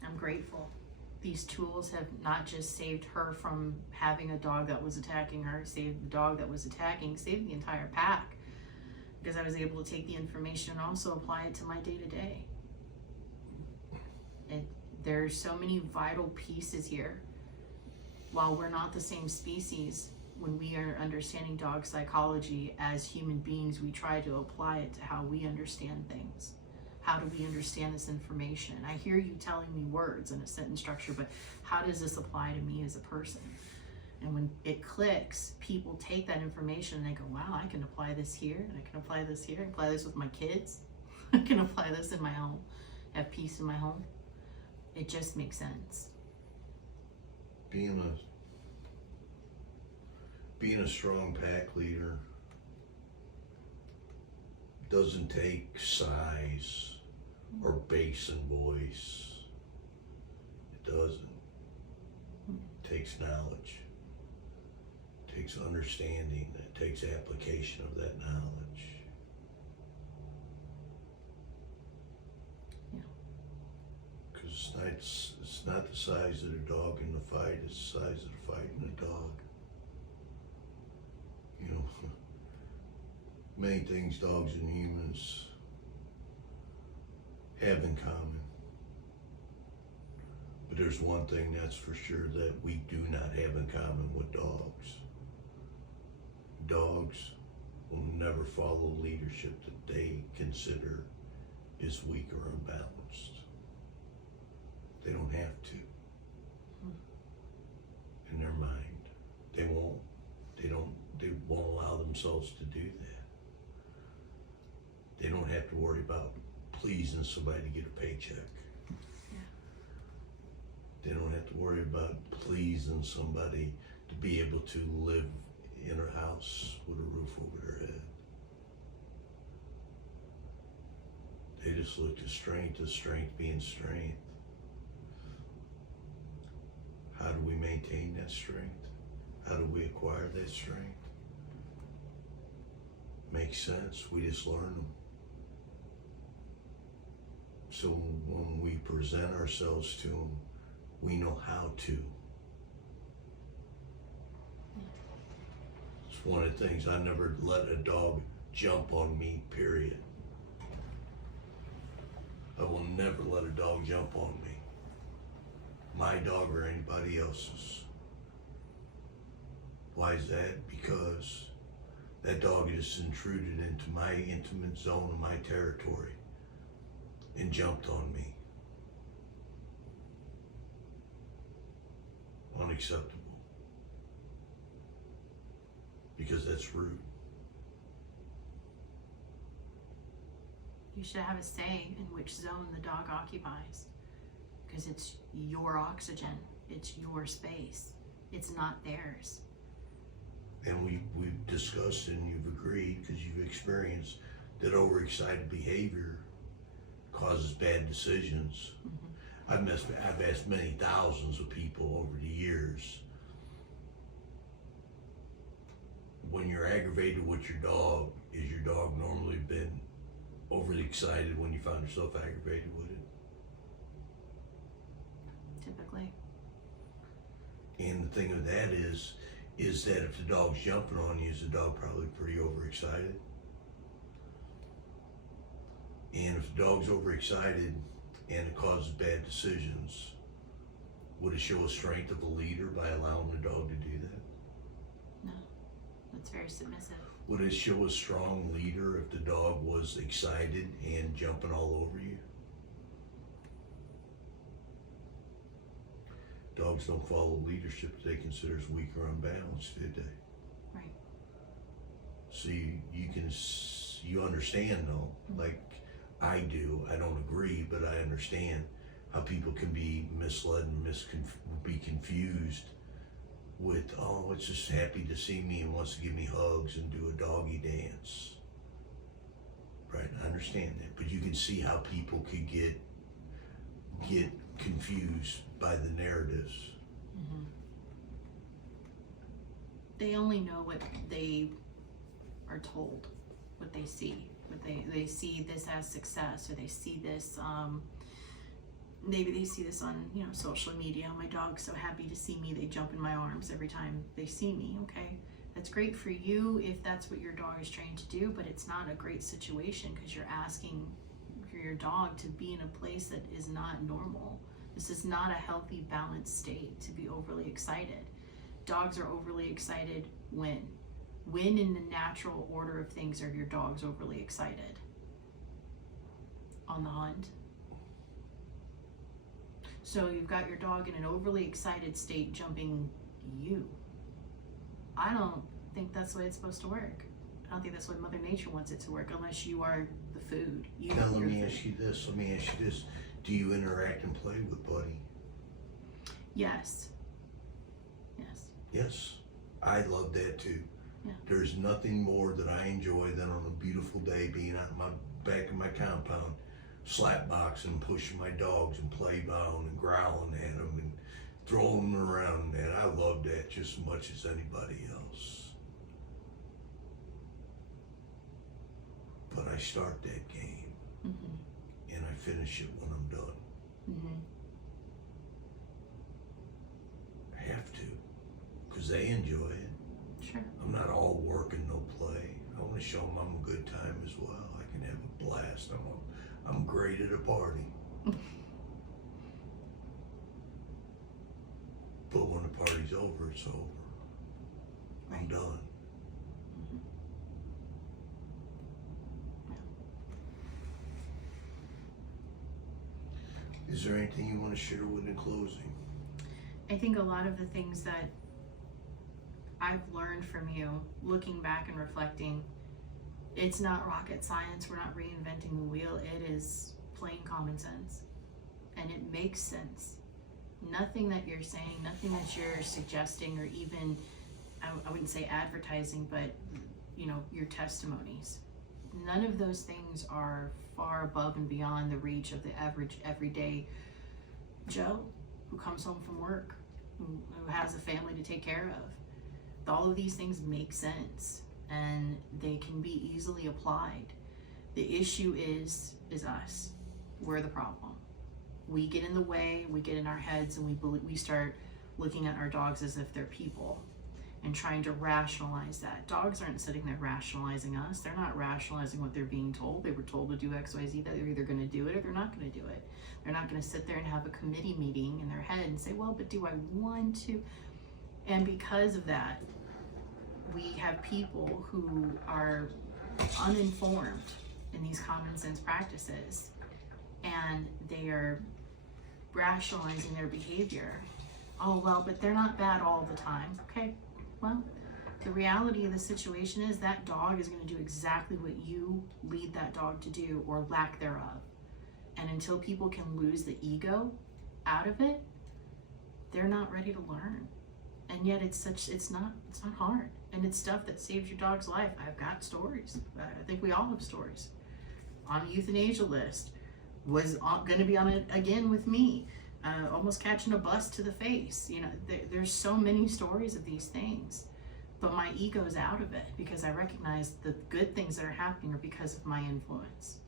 I'm grateful. These tools have not just saved her from having a dog that was attacking her, saved the dog that was attacking, saved the entire pack. Because I was able to take the information and also apply it to my day-to-day. And there's so many vital pieces here. While we're not the same species, when we are understanding dog psychology as human beings, we try to apply it to how we understand things. How do we understand this information? I hear you telling me words in a sentence structure, but how does this apply to me as a person? And when it clicks, people take that information and they go, wow, I can apply this here, and I can apply this here, I can apply this with my kids, I can apply this in my home, have peace in my home. It just makes sense. Being a strong pack leader doesn't take size or bass and voice. It doesn't. It takes knowledge. It takes understanding. It takes application of that knowledge. Yeah. Because it's not the size of the dog in the fight, it's the size of the fight in the dog. You know, many things dogs and humans have in common. But there's one thing that's for sure that we do not have in common with dogs. Dogs will never follow leadership that they consider is weak or unbalanced. They don't have to. In their mind. They won't. They won't allow themselves to do that. They don't have to worry about pleasing somebody to get a paycheck. Yeah. They don't have to worry about pleasing somebody to be able to live in a house with a roof over their head. They just look to strength as strength being strength. How do we maintain that strength? How do we acquire that strength? Makes sense, we just learn them. So when we present ourselves to them, we know how to. It's one of the things, I never let a dog jump on me, period. I will never let a dog jump on me. My dog or anybody else's. Why is that? Because that dog is intruded into my intimate zone of my territory and jumped on me. Unacceptable. Because that's rude. You should have a say in which zone the dog occupies. Because it's your oxygen. It's your space. It's not theirs. And we've discussed and you've agreed, because you've experienced, that overexcited behavior causes bad decisions. Mm-hmm. I've asked many thousands of people over the years, when you're aggravated with your dog, is your dog normally been overly excited when you found yourself aggravated with it? Typically. And the thing of that is that if the dog's jumping on you, is the dog probably pretty overexcited? And if the dog's overexcited and it causes bad decisions, would it show a strength of a leader by allowing the dog to do that? No, it's very submissive. Would it show a strong leader if the dog was excited and jumping all over you? Dogs don't follow leadership that they consider as weak or unbalanced, did they? Right. So you understand though, like I do. I don't agree, but I understand how people can be misled and be confused with, oh, it's just happy to see me and wants to give me hugs and do a doggy dance. Right, I understand that, but you can see how people could get confused by the narratives. Mm-hmm. They only know what they are told, what they see. They see this as success, or they see this, maybe they see this on, social media. My dog's so happy to see me, they jump in my arms every time they see me. Okay, that's great for you if that's what your dog is trained to do, but it's not a great situation because you're asking for your dog to be in a place that is not normal. This is not a healthy, balanced state to be overly excited. Dogs are overly excited when in the natural order of things are your dogs overly excited? On the hunt. So you've got your dog in an overly excited state jumping you. I don't think that's the way it's supposed to work. I don't think that's the way Mother Nature wants it to work, unless you are the food. Now let me ask you this. Do you interact and play with Buddy? Yes. Yes. I love that too. Yeah. There's nothing more that I enjoy than on a beautiful day being out in my back of my compound, slap boxing, pushing my dogs and play down and growling at them and throwing them around. And I love that just as much as anybody else. But I start that game, and I finish it when I'm done. I have to, because they enjoy it. Sure. I'm not all work and no play. I want to show them I'm a good time as well. I can have a blast. I'm great at a party. But when the party's over, it's over. I'm Right. done. Is there anything you want to share with in closing? I think a lot of the things that I've learned from you, looking back and reflecting, it's not rocket science. We're not reinventing the wheel. It is plain common sense. And it makes sense. Nothing that you're saying, nothing that you're suggesting, or even, I wouldn't say advertising, but your testimonies. None of those things are far above and beyond the reach of the average everyday Joe who comes home from work, who has a family to take care of. All of these things make sense and they can be easily applied. The issue is us. We're the problem. We get in the way, we get in our heads, and we start looking at our dogs as if they're people and trying to rationalize that. Dogs aren't sitting there rationalizing us. They're not rationalizing what they're being told. They were told to do X, Y, Z. They're either going to do it or they're not going to do it. They're not going to sit there and have a committee meeting in their head and say, well, but do I want to? And because of that, we have people who are uninformed in these common sense practices, and they are rationalizing their behavior. Oh, well, but they're not bad all the time. Okay, well, the reality of the situation is that dog is going to do exactly what you lead that dog to do, or lack thereof. And until people can lose the ego out of it, they're not ready to learn. And yet it's not hard. And it's stuff that saves your dog's life. I've got stories. I think we all have stories. On a euthanasia list, was going to be on it again with me, almost catching a bus to the face. You know, there's so many stories of these things, but my ego's out of it because I recognize the good things that are happening are because of my influence.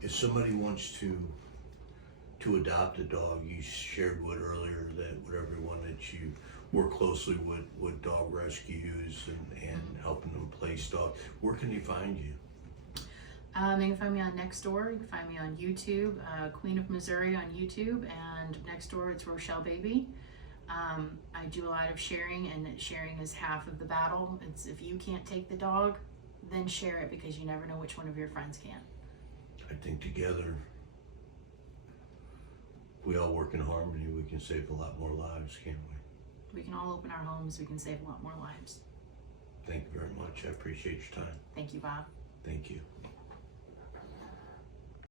If somebody wants to adopt a dog, you shared with earlier that with everyone that you work closely with dog rescues and helping them place dogs. Where can they find you? They can find me on Nextdoor. You can find me on YouTube, Queen of Missouri on YouTube, and Nextdoor it's Rochelle Baby. I do a lot of sharing, and sharing is half of the battle. It's if you can't take the dog, then share it, because you never know which one of your friends can. I think together, if we all work in harmony, we can save a lot more lives, can't we? We can all open our homes. We can save a lot more lives. Thank you very much. I appreciate your time. Thank you, Bob. Thank you.